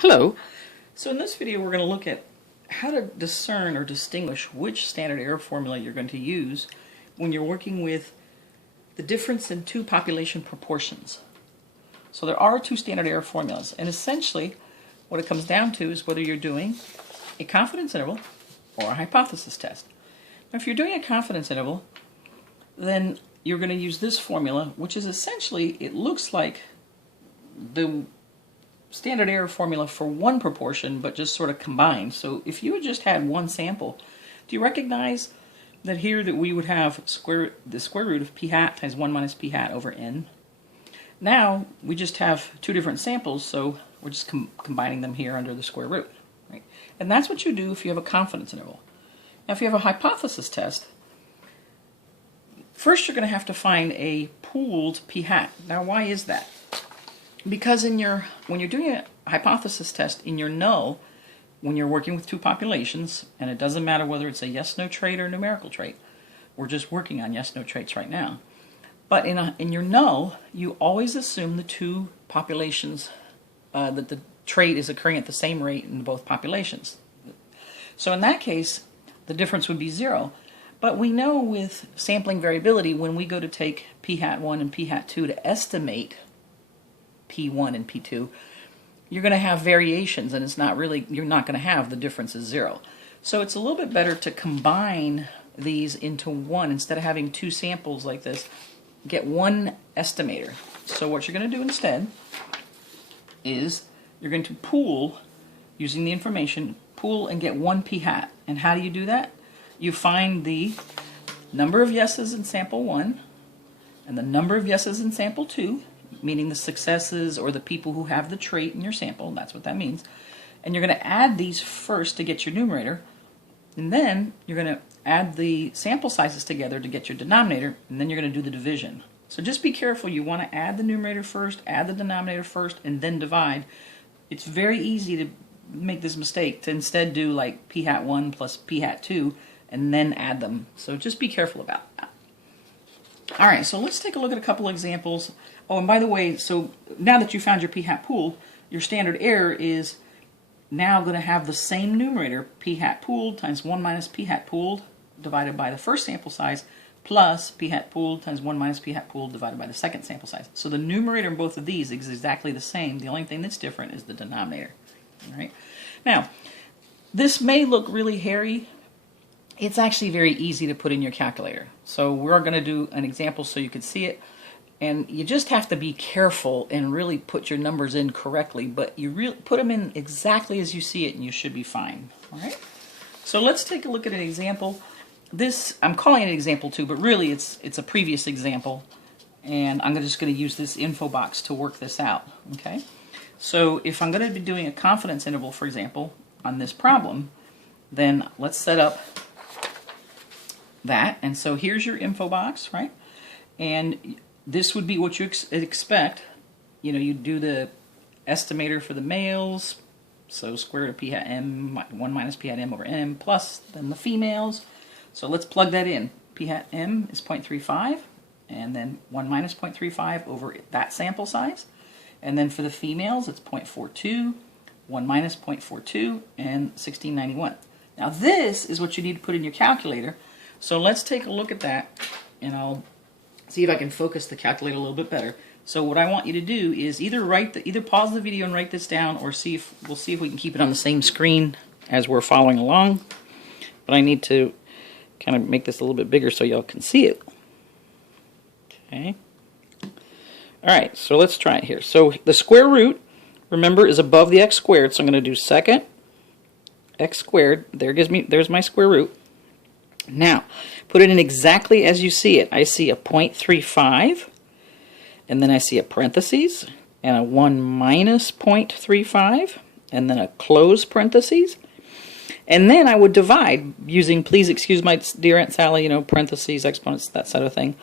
Hello. So in this video we're going to look at how to discern or distinguish which standard error formula you're going to use when you're working with the difference in two population proportions. So there are two standard error formulas, and essentially what it comes down to is whether you're doing a confidence interval or a hypothesis test. Now if you're doing a confidence interval, then you're going to use this formula, which is essentially, it looks like the standard error formula for one proportion, but just sort of combined. So if you had just had one sample, do you recognize that here that we would have the square root of p hat times 1 minus p hat over n? Now we just have two different samples, so we're just combining them here under the square root, right? And that's what you do if you have a confidence interval. Now if you have a hypothesis test, first you're going to have to find a pooled p hat. Now why is that? Because when you're doing a hypothesis test in your null, when you're working with two populations, and it doesn't matter whether it's a yes-no trait or a numerical trait, we're just working on yes-no traits right now. But in your null, you always assume the two populations, that the trait is occurring at the same rate in both populations. So in that case, the difference would be 0. But we know with sampling variability, when we go to take p hat 1 and p hat 2 to estimate P1 and P2, you're going to have variations, and you're not going to have the difference is 0. So it's a little bit better to combine these into one instead of having two samples like this. Get one estimator. So what you're going to do instead is you're going to pool, using the information, pool and get one p hat. And how do you do that? You find the number of yeses in sample 1 and the number of yeses in sample 2, meaning the successes or the people who have the trait in your sample. That's what that means. And you're going to add these first to get your numerator, and then you're going to add the sample sizes together to get your denominator, and then you're going to do the division. So just be careful. You want to add the numerator first, add the denominator first, and then divide. It's very easy to make this mistake, to instead do like p hat 1 plus p hat 2 and then add them. So just be careful about that. All right, so let's take a look at a couple examples. Oh, and by the way, so now that you found your p hat pool, your standard error is now going to have the same numerator, p hat pooled times 1 minus p hat pooled divided by the first sample size plus p hat pooled times 1 minus p hat pooled divided by the second sample size. So the numerator in both of these is exactly the same. The only thing that's different is the denominator. All right. Now, this may look really hairy. It's actually very easy to put in your calculator. So we're going to do an example so you can see it. And you just have to be careful and really put your numbers in correctly, but you really put them in exactly as you see it and you should be fine. All right? So let's take a look at an example. This, I'm calling it an example 2, but really it's a previous example, and I'm just going to use this info box to work this out. Okay? So if I'm going to be doing a confidence interval, for example, on this problem, then let's set up that. And so here's your info box, right? And this would be what you expect. You know, you do the estimator for the males, so square root of p hat m, 1 minus p hat m over m, plus then the females. So let's plug that in. P hat m is 0.35, and then 1 minus 0.35 over that sample size. And then for the females, it's 0.42, 1 minus 0.42, and 1691. Now this is what you need to put in your calculator. So let's take a look at that, and I'll see if I can focus the calculator a little bit better. So what I want you to do is either pause the video and write this down, or we'll see if we can keep it on the same screen as we're following along. But I need to kind of make this a little bit bigger so y'all can see it. Okay. All right, so let's try it here. So the square root, remember, is above the x squared. So I'm going to do second x squared. There's my square root. Now, put it in exactly as you see it. I see a 0.35, and then I see a parentheses, and a 1 minus 0.35, and then a close parentheses. And then I would divide using, please excuse my dear Aunt Sally, parentheses, exponents, that sort of thing.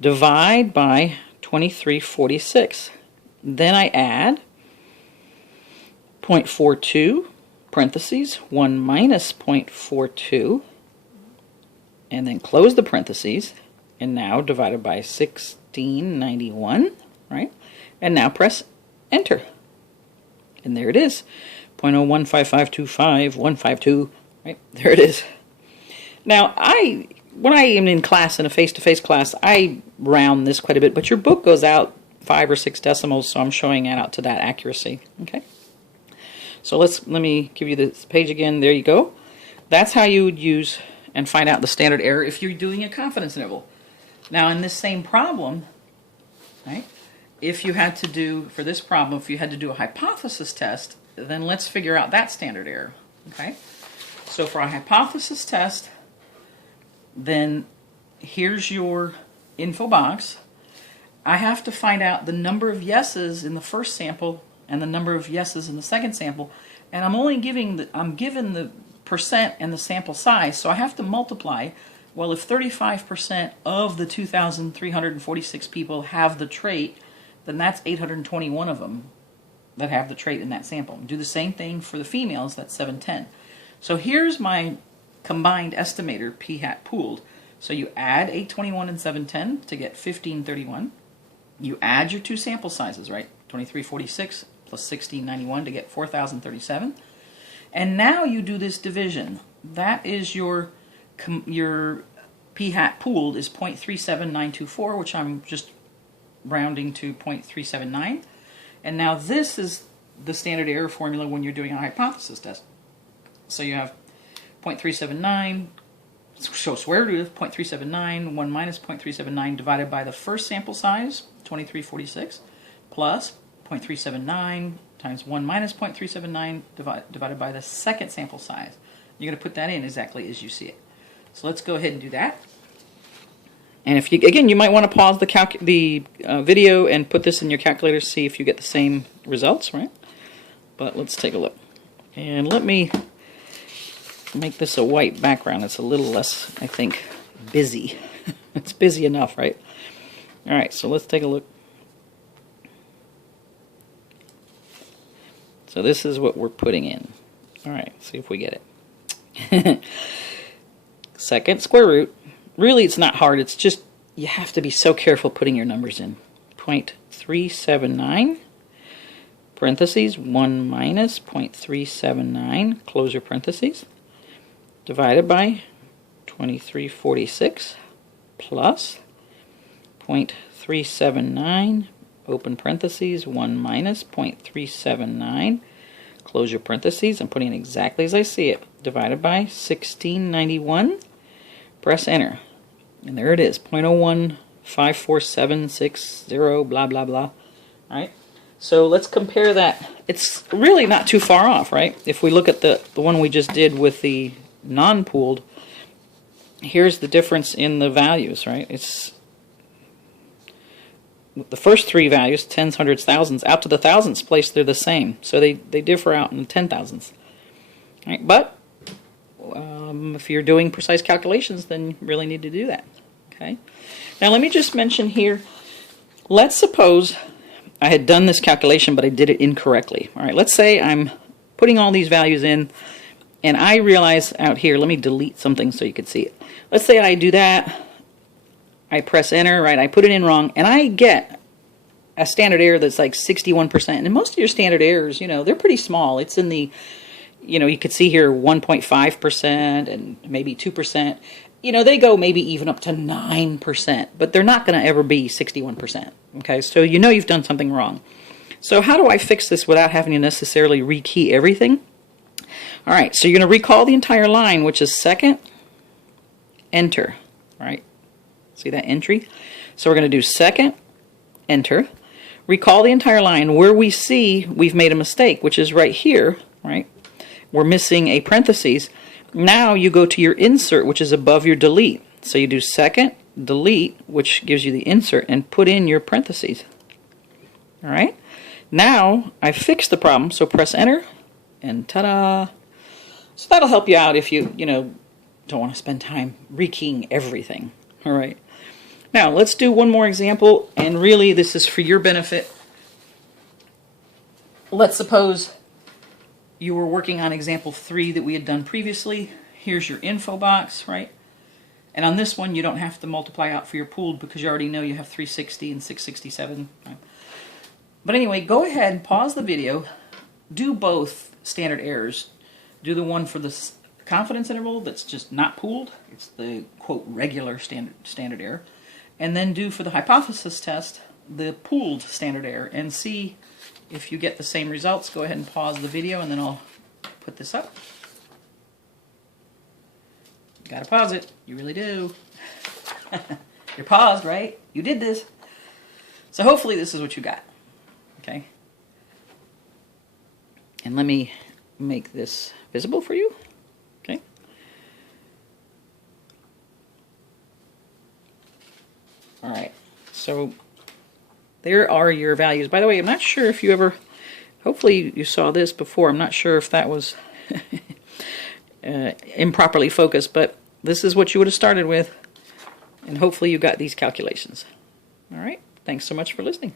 Divide by 2346. Then I add 0.42, parentheses, 1 minus 0.42, and then close the parentheses, and now divided by 1691, right? And now press enter. And there it is. 0.015525152. Right? There it is. Now, when I am in class, in a face-to-face class, I round this quite a bit, but your book goes out 5 or 6 decimals, so I'm showing it out to that accuracy. Okay. So let me give you this page again. There you go. That's how you would use and find out the standard error if you're doing a confidence interval. Now, in this same problem, right? If you had to do, for this problem, if you had to do a hypothesis test, then let's figure out that standard error. Okay. So for a hypothesis test, then here's your info box. I have to find out the number of yeses in the first sample and the number of yeses in the second sample, and I'm given the percent and the sample size, so I have to multiply. Well, if 35% of the 2,346 people have the trait, then that's 821 of them that have the trait in that sample. Do the same thing for the females, that's 710. So here's my combined estimator, p hat pooled. So you add 821 and 710 to get 1531. You add your two sample sizes, right? 2346 plus 1691 to get 4037. And now you do this division. That is your p hat pooled is 0.37924, which I'm just rounding to 0.379. And now this is the standard error formula when you're doing a hypothesis test. So you have 0.379, so square root of 0.379, 1 minus 0.379 divided by the first sample size, 2346, plus 0.379 times 1 minus 0.379 divided by the second sample size. You're going to put that in exactly as you see it. So let's go ahead and do that. And if you, again, you might want to pause the video and put this in your calculator to see if you get the same results, right? But let's take a look. And let me make this a white background. It's a little less, I think, busy. It's busy enough, right? All right, so let's take a look. So this is what we're putting in. All right, see if we get it. Second square root. Really, it's not hard. It's just you have to be so careful putting your numbers in. 0.379, parentheses, 1 minus 0.379, close your parentheses, divided by 2346 plus 0.379, open parentheses, 1 minus 0.379, close your parentheses. I'm putting it exactly as I see it, divided by 1691. Press enter, and there it is, 0.015476 blah blah blah. All right, so let's compare that. It's really not too far off, right? If we look at the one we just did with the non-pooled, here's the difference in the values, right? It's the first three values, tens, hundreds, thousands, out to the thousandths place, they're the same. So they differ out in the 10,000ths. All right, but if you're doing precise calculations, then you really need to do that. Okay. Now let me just mention here, let's suppose I had done this calculation, but I did it incorrectly. All right, let's say I'm putting all these values in, and I realize out here, let me delete something so you can see it. Let's say I do that, I press enter, right, I put it in wrong, and I get a standard error that's like 61%. And most of your standard errors, you know, they're pretty small. It's in the, you know, you could see here 1.5% and maybe 2%. You know, they go maybe even up to 9%, but they're not going to ever be 61%. Okay, so you know you've done something wrong. So how do I fix this without having to necessarily rekey everything? All right, so you're going to recall the entire line, which is second, enter. All right, see that entry? So we're going to do second, enter. Recall the entire line where we see we've made a mistake, which is right here, right? We're missing a parentheses. Now you go to your insert, which is above your delete. So you do second, delete, which gives you the insert, and put in your parentheses. All right? Now I fixed the problem, so press enter, and ta-da! So that'll help you out if you don't want to spend time rekeying everything. All right? Now let's do one more example, and really this is for your benefit. Let's suppose you were working on example 3 that we had done previously. Here's your info box, right? And on this one, you don't have to multiply out for your pooled because you already know you have 360 and 667. Right? But anyway, go ahead and pause the video do both standard errors. Do the one for the confidence interval that's just not pooled. It's the, quote, regular standard error. And then do for the hypothesis test the pooled standard error and see if you get the same results. Go ahead and pause the video and then I'll put this up. You gotta pause it. You really do. You're paused, right? You did this. So hopefully this is what you got. Okay? And let me make this visible for you. Okay? Alright. So there are your values. By the way, I'm not sure if you ever, hopefully you saw this before. I'm not sure if that was improperly focused, but this is what you would have started with. And hopefully you got these calculations. Alright? Thanks so much for listening.